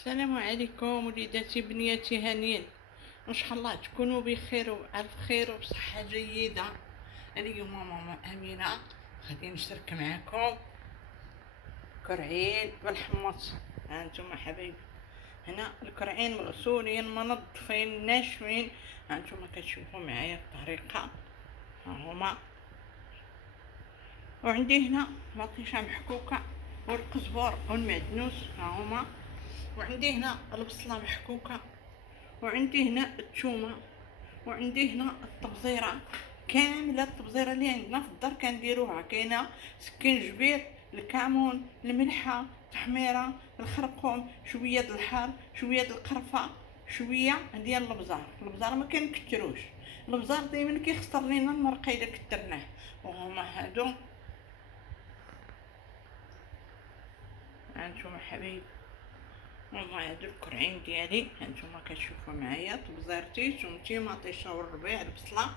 السلام عليكم وليداتي بنياتي هانيين. ان شاء الله تكونوا بخير وبألف خير وبصحة جيدة. اليوم ماما أمينة غادي نشارك معكم كرعين بالحمص. ها انتم حبايبي، هنا الكرعين مغسولين منظفين ناشفين. ها انتم كتشوفوا معايا الطريقة، ها هما. وعندي هنا مطيشة محكوكة والقزبر والمعدنوس، ها هما. وعندي هنا البصلة محكوكة، وعندي هنا الثومه، وعندي هنا الطبزيره كامله. الطبزيره اللي عندنا في الدار كنديروها، كاينه سكينجبير، الكمون، الملحه، التحميره، الخرقوم، شويه د الحار، شويه د القرفه، شويه ديال البزار ما كنكتروش. البزار دائما كيخسر لينا المرقه الا كترناه. وهما هادو هانتوما حبايبي، هما هادو الكرعين ديالي. هانتوما كتشوفوا معايا طبزيرتي، ثومتي، مطيشه والربيع، البصله.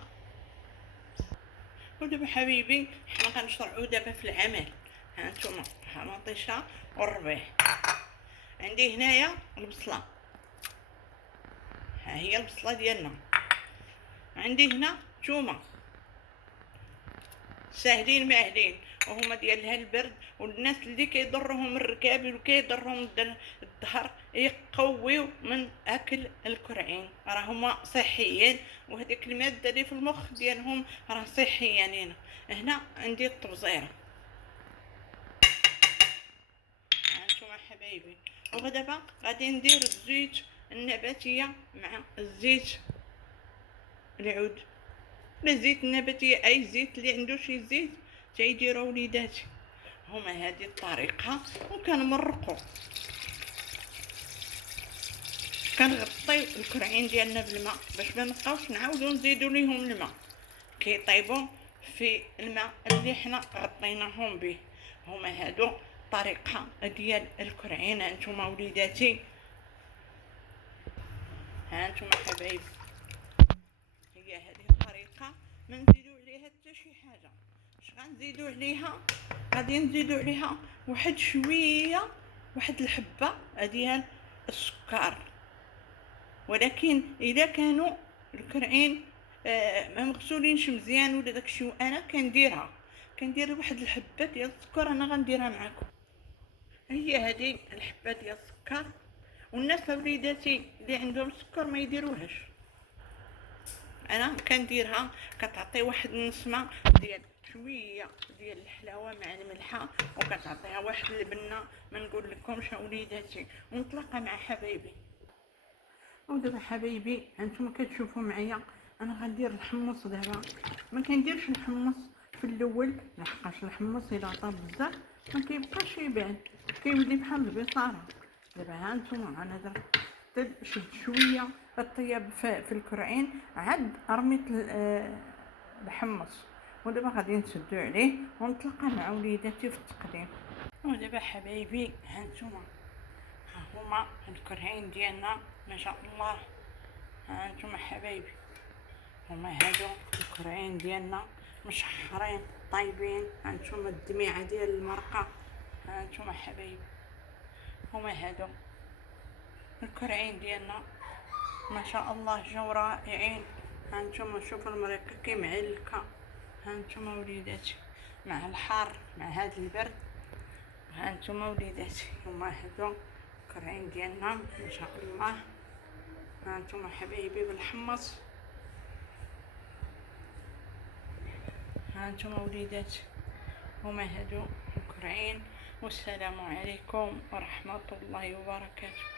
ودابا حبيبي حنا غنشرعو دابا في العمل. هانتوما مطيشه والربيع. عندي هنايا البصله، ها هي البصله ديالنا. عندي هنا ثومه، ساهلين ماهلين، وهما ديال البرد. والناس اللي كيضرهم الركاب وكيضرهم الظهر يقويو من اكل الكرعين، راه هما صحيين، وهذيك الماده اللي في المخ ديالهم راه صحيين. هنا عندي الطبزيره، هانتوما حبايبي. ودابا غادي ندير الزيت النباتيه مع الزيت العود، لا زيت النباتيه، اي زيت اللي عنده شي زيت تيديروا وليداتي. هما هذه الطريقه. وكنمرقوا، كنغطيو الكرعين ديالنا بالماء باش ما نبقاوش نعاودو نزيدو ليهم الماء، كيطيبوا في الماء اللي حنا غطيناهم به. هما هادو الطريقه ديال الكرعين. هانتوما وليداتي، هانتوما حبايبي، هي هذه الطريقه. ما نزيدو عليها حتى شي حاجه. اش غنزيدو عليها؟ غادي نزيدو عليها واحد شويه، واحد الحبه ديال السكر. ولكن اذا كانوا الكرعين ما مغسولينش مزيان ولا داكشي، وانا كندير واحد الحبه ديال السكر. انا غنديرها معكم، هي هذه الحبه ديال السكر. والناس وليداتي اللي عندهم السكر ما يديروهاش، انا كنديرها. كتعطي واحد النسمه ديال شويه ديال الحلاوه مع الملحه، وكتعطيها واحد البنه ما نقول لكمش وليداتي. ونطلقها مع حبايبي. ودابا حبايبي هانتوما كتشوفوا معايا، انا غندير الحمص دابا. ما كنديرش الحمص في الاول، لحقاش الحمص الا طاب بزاف ما كيبقاش يبان، كيولي بحال البصاره. دابا هانتوما انا درت شدت شويه الطياب في الكرعين، عاد رميت الحمص. ودابا غادي نسدو عليه ونطلقها مع وليداتي في التقديم. ودابا حبايبي هانتوما، ها هما الكرعين ديالنا ما شاء الله. ها انتم حبايبي، هما هادو الكرعين ديالنا مشحرين طايبين. ها انتم الدميعه ديال المرقه. ها انتم حبايبي، هما هادو الكرعين ديالنا ما شاء الله، جاو رائعين. ها انتم شوفوا المريقه كيمعلكه. ها انتم وليداتي، مع الحار مع هاد البرد. ها انتم وليداتي، هما هادو الكرعين ديالنا ما شاء الله. ها انتم حبايبي بالحمص. ها انتم وليداتي، هما هادو الكرعين. والسلام عليكم ورحمة الله وبركاته.